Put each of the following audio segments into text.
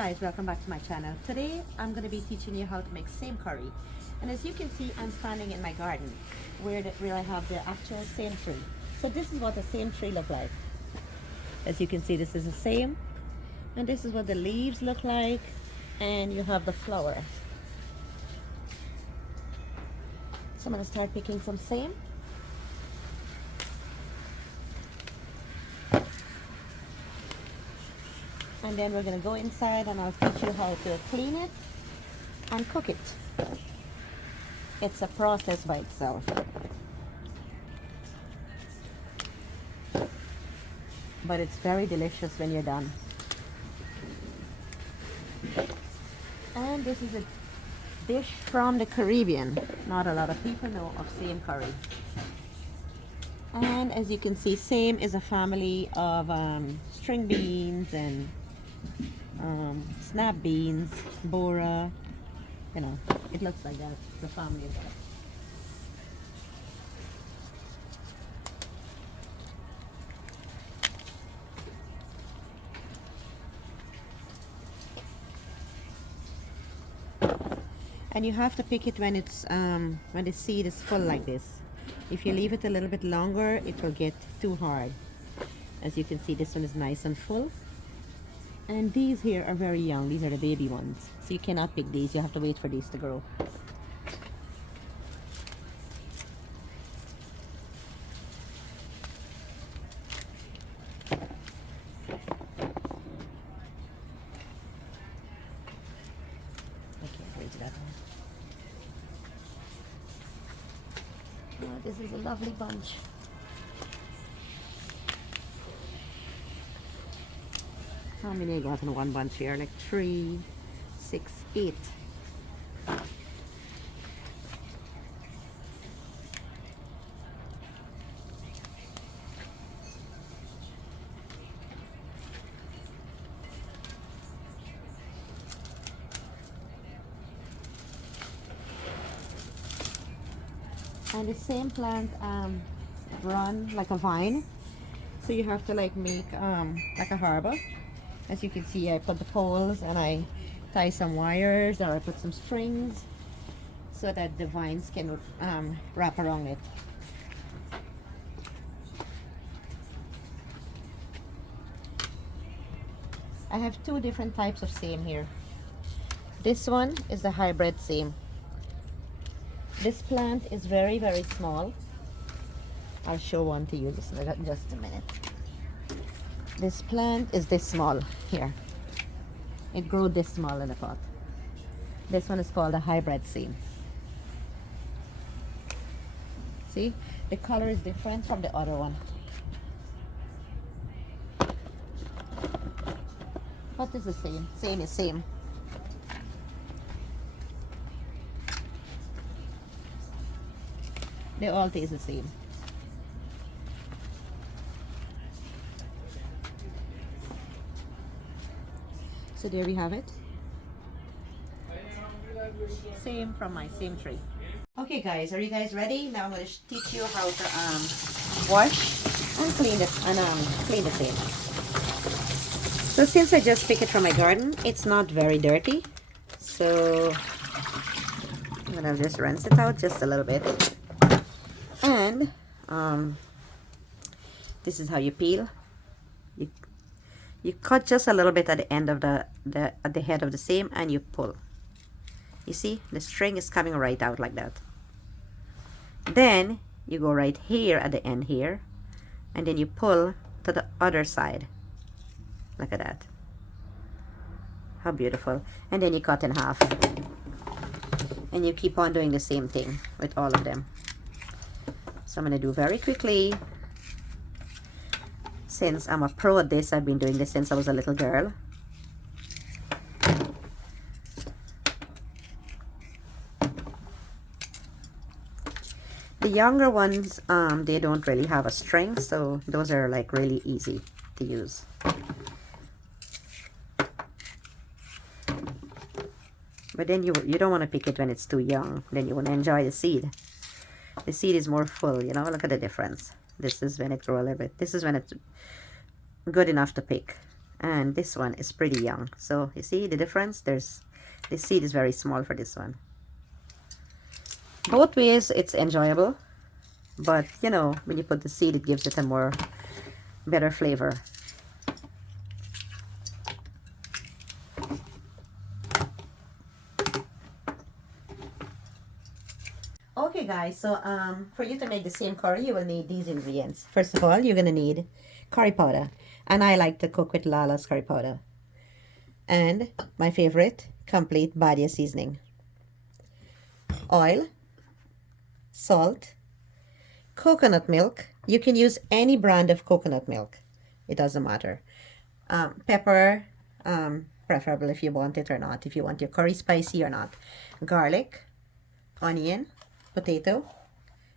guys, welcome back to my channel. Today I'm going to be teaching you how to make seim curry. And as you can see, I'm standing in my garden where I have the actual seim tree. So this is what a seim tree look like. As you can see, this is a seim, and this is what the leaves look like, and you have the flower. So I'm going to start picking some seim. And then we're going to go inside and I'll teach you how to clean it and cook it. It's a process by itself. But it's very delicious when you're done. And this is a dish from the Caribbean. Not a lot of people know of seim curry. And as you can see, seim is a family of string beans and snap beans, bora, you know, it looks like that, the family of that. And you have to pick it when it's when the seed is full like this. If you leave it a little bit longer, it will get too hard. As you can see, this one is nice and full. And these here are very young. These are the baby ones. So you cannot pick these. You have to wait for these to grow. Okay, wait that one. Oh, this is a lovely bunch. How many I got in one bunch here? Like 3, 6, 8. And the same plant run like a vine, so you have to like make like a harbor. As you can see, I put the poles and I tie some wires, or I put some strings so that the vines can wrap around it. I have 2 different types of seim here. This one is the hybrid seim. This plant is very, very small. I'll show one to you just a minute. This plant is this small here. It grew this small in a pot. This one is called a hybrid seim. See, the color is different from the other one. But it's the same. Same is same. They all taste the same. So there we have it. Seim from my seim tree. Okay guys, are you guys ready? Now I'm going to teach you how to wash and clean the seim. So since I just picked it from my garden, it's not very dirty. So I'm going to just rinse it out just a little bit. And this is how you peel. You cut just a little bit at the end of at the head of the seam, and you pull. You see, the string is coming right out like that. Then you go right here at the end here, and then you pull to the other side. Look at that. How beautiful. And then you cut in half. And you keep on doing the same thing with all of them. So I'm going to do very quickly. Since I'm a pro at this, I've been doing this since I was a little girl. The younger ones, they don't really have a string, so those are like really easy to use. But then you don't want to pick it when it's too young. Then you want to enjoy the seed. The seed is more full, you know. Look at the difference. This is when it grows a little bit. This is when it's good enough to pick. and this one is pretty young. So you see the difference? This seed is very small for this one. Both ways it's enjoyable, but you know, when you put the seed, it gives it a more better flavor. Okay guys, so for you to make the same curry, you will need these ingredients. First of all, you're gonna need curry powder, and I like to cook with Lala's curry powder. And my favorite, complete Badia seasoning. Oil, salt, coconut milk. You can use any brand of coconut milk. It doesn't matter. Pepper, preferable if you want it or not, if you want your curry spicy or not. Garlic, onion, potato,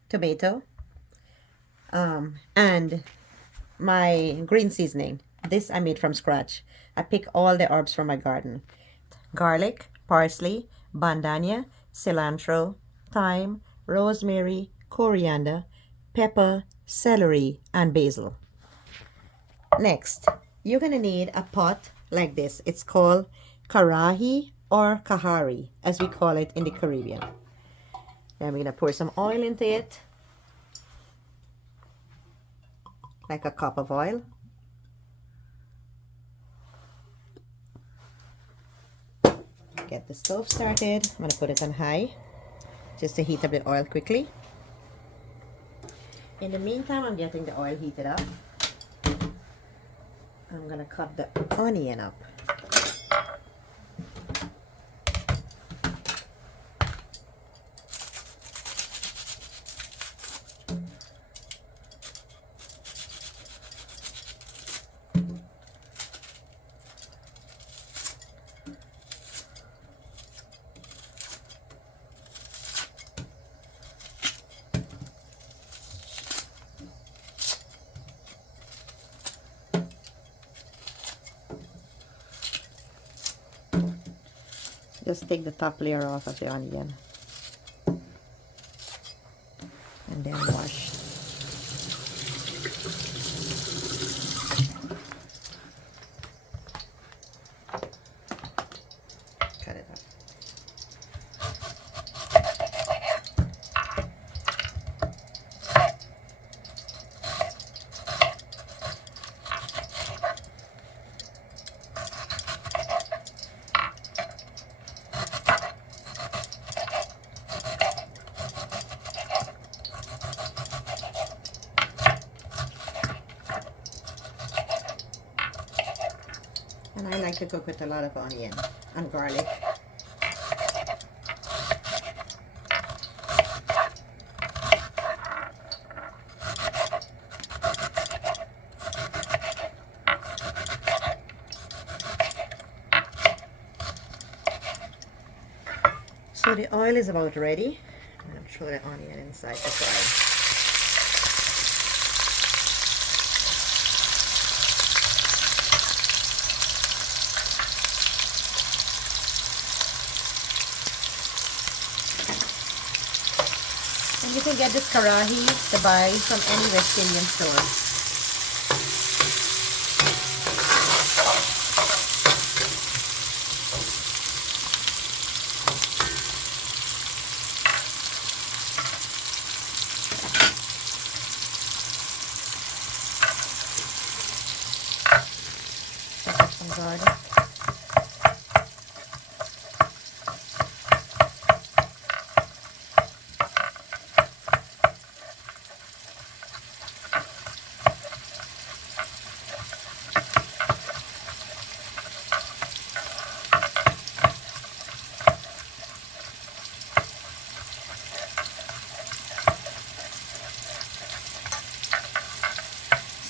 tomato, and my green seasoning. This I made from scratch. I pick all the herbs from my garden. Garlic, parsley, bandania, cilantro, thyme, rosemary, coriander, pepper, celery, and basil. Next, you're gonna need a pot like this. It's called karahi or kahari, as we call it in the Caribbean. Then we're gonna pour some oil into it, like a cup of oil. Get the stove started. I'm gonna put it on high just to heat up the oil quickly. In the meantime, I'm getting the oil heated up. I'm gonna cut the onion up. Just take the top layer off of the onion and then wash. Cut it up. And I like to cook with a lot of onion and garlic. So the oil is about ready. I'm going to throw the onion inside the fry. And you can get this karahi to buy from any West Indian store. Some garlic.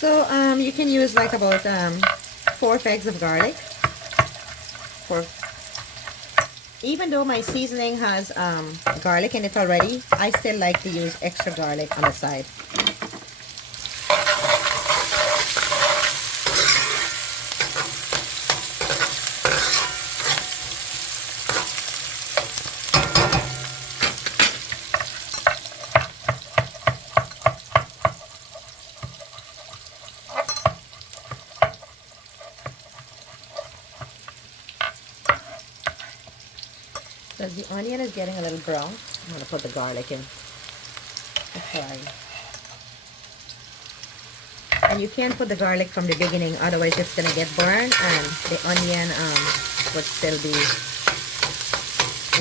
So you can use like about 4 pegs of garlic. Even though my seasoning has garlic in it already, I still like to use extra garlic on the side. So the onion is getting a little brown. I'm going to put the garlic in to fry. And you can't put the garlic from the beginning, otherwise it's going to get burned and the onion would still be,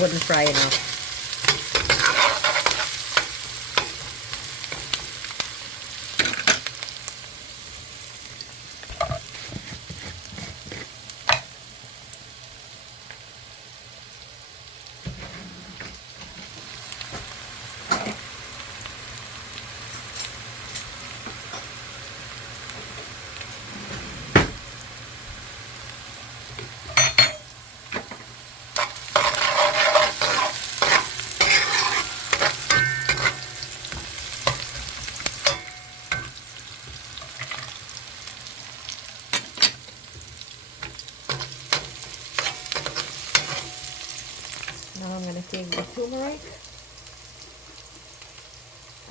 wouldn't fry enough. Now I'm going to take the turmeric,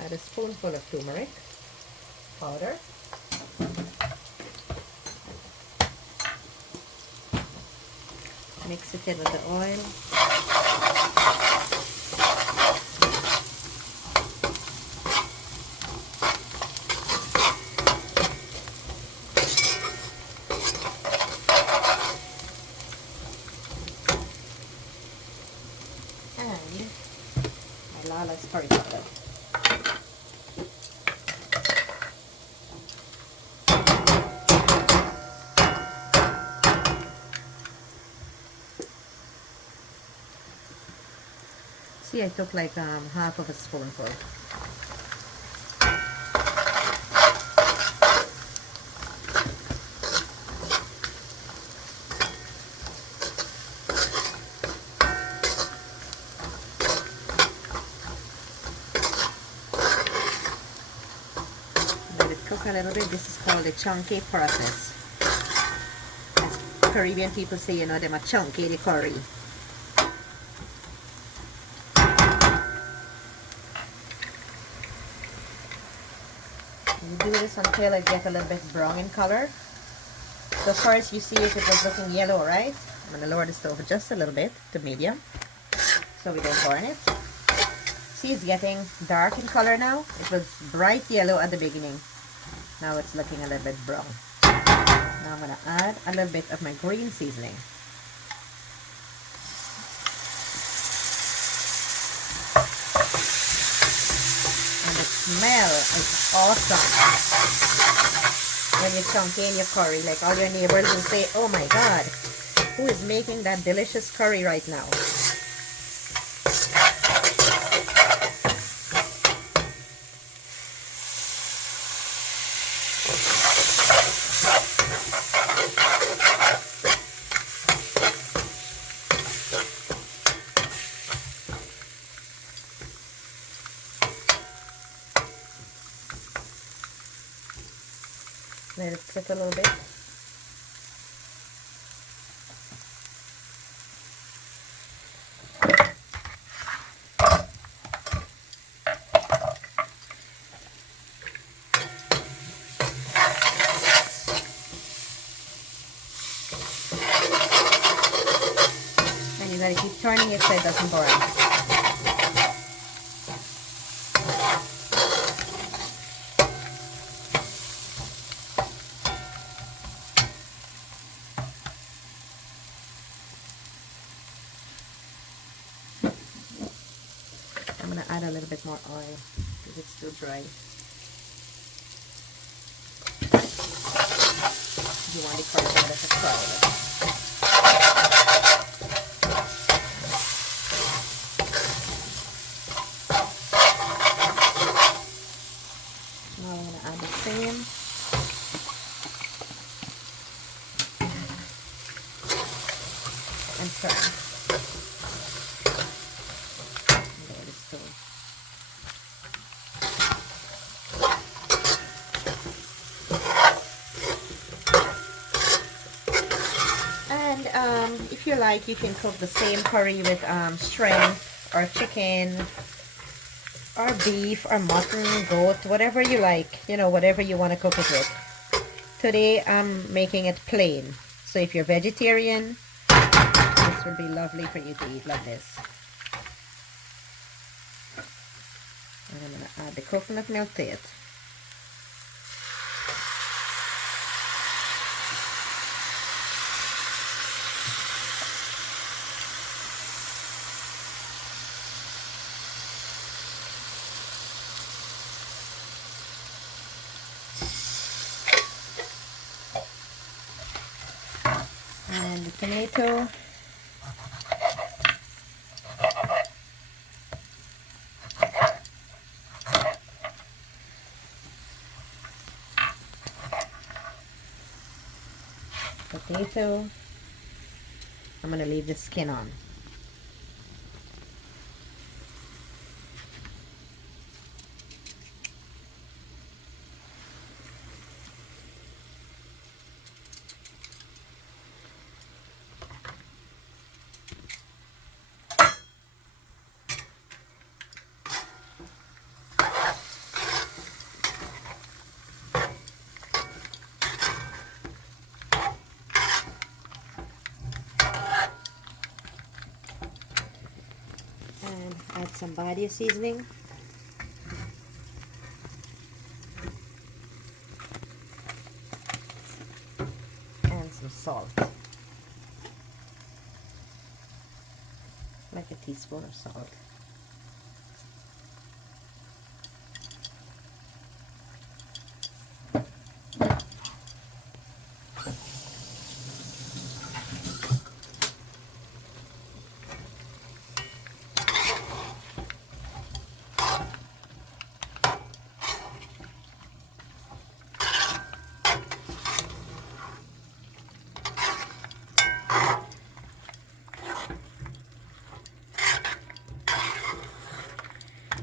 add a spoonful of turmeric powder, mix it in with the oil, and my Lala's curry powder. See, I took like half of a spoonful. Let it cook a little bit. This is called the chunky process. Caribbean people say, you know, them a chunky the curry. You do this until it gets a little bit brown in color. So first you see it was looking yellow, right? I'm going to lower the stove just a little bit to medium so we don't burn it. See, it's getting dark in color now. It was bright yellow at the beginning. Now it's looking a little bit brown. Now I'm going to add a little bit of my green seasoning. Smell is awesome when you chunky in your curry. Like all your neighbors will say, oh my god, who is making that delicious curry right now? Let it sit a little bit. And you gotta keep turning it so it doesn't burn. I'm going to add a little bit more oil because it's too dry. You want the curry powder to fry. Now I'm going to add the same. And stir. If you like, you can cook the same curry with shrimp or chicken or beef or mutton, goat, whatever you like, you know, whatever you want to cook it with. Today I'm making it plain, so if you're vegetarian, this would be lovely for you to eat like this. And I'm going to add the coconut milk to it. And the tomato. Potato. I'm going to leave the skin on. And add some body seasoning. And some salt. Like a teaspoon of salt.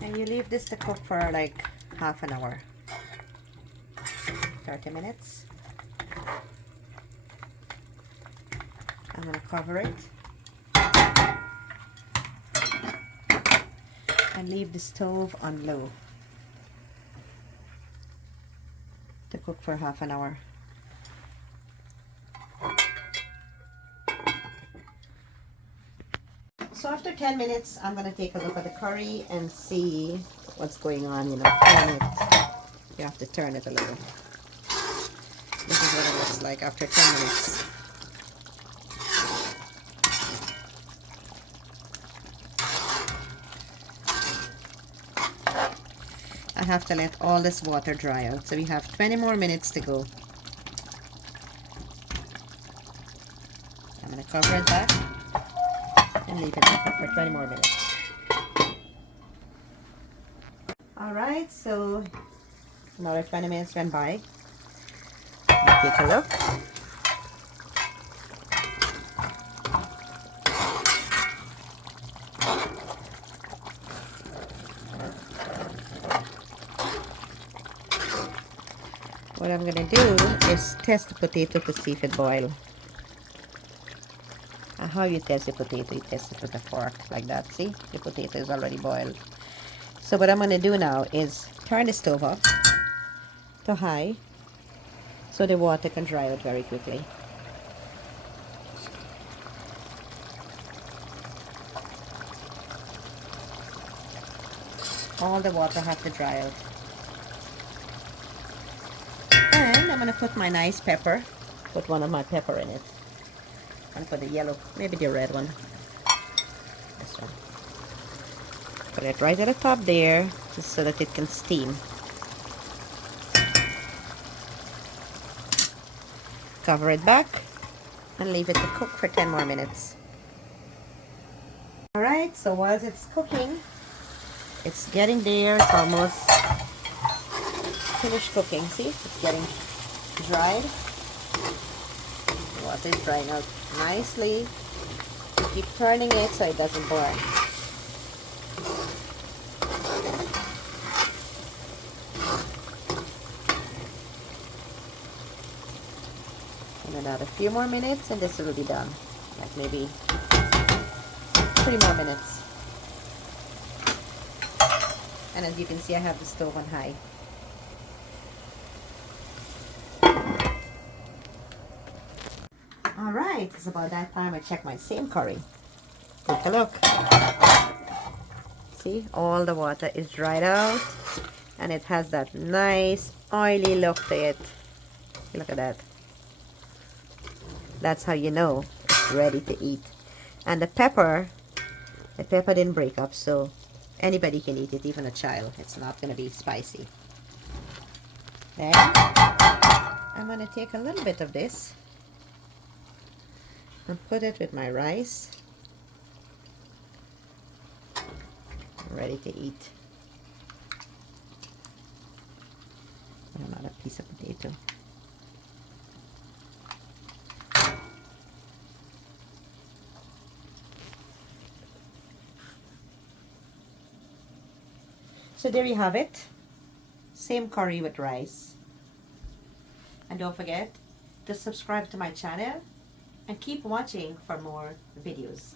And you leave this to cook for like half an hour, 30 minutes. I'm going to cover it and leave the stove on low to cook for half an hour. So after 10 minutes, I'm going to take a look at the curry and see what's going on. You know, turn it. You have to turn it a little. This is what it looks like after 10 minutes. I have to let all this water dry out. So we have 20 more minutes to go. I'm going to cover it back and leave it for 20 more minutes. Alright, so another 20 minutes went by. Take a look. What I'm going to do is test the potato to see if it boils. How you test the potato? You test it with a fork like that. See, the potato is already boiled. So what I'm going to do now is turn the stove up to high so the water can dry out very quickly. All the water has to dry out. And I'm going to put my nice pepper, put one of my pepper in it. And put the yellow, maybe the red one. This one. Put it right at the top there, just so that it can steam. Cover it back and leave it to cook for 10 more minutes. Alright, so while it's cooking, it's getting there. It's almost finished cooking. See, it's getting dried. The water is drying out nicely. Keep turning it so it doesn't burn. And another few more minutes and this will be done. Like maybe 3 more minutes. And as you can see, I have the stove on high. Alright, it's about that time I check my Seim curry. Take a look. See, all the water is dried out and it has that nice oily look to it. Look at that. That's how you know it's ready to eat. And the pepper didn't break up, so anybody can eat it, even a child. It's not going to be spicy. Then I'm going to take a little bit of this and put it with my rice. I'm ready to eat. Another piece of potato. So there you have it. Same curry with rice. And don't forget to subscribe to my channel and keep watching for more videos.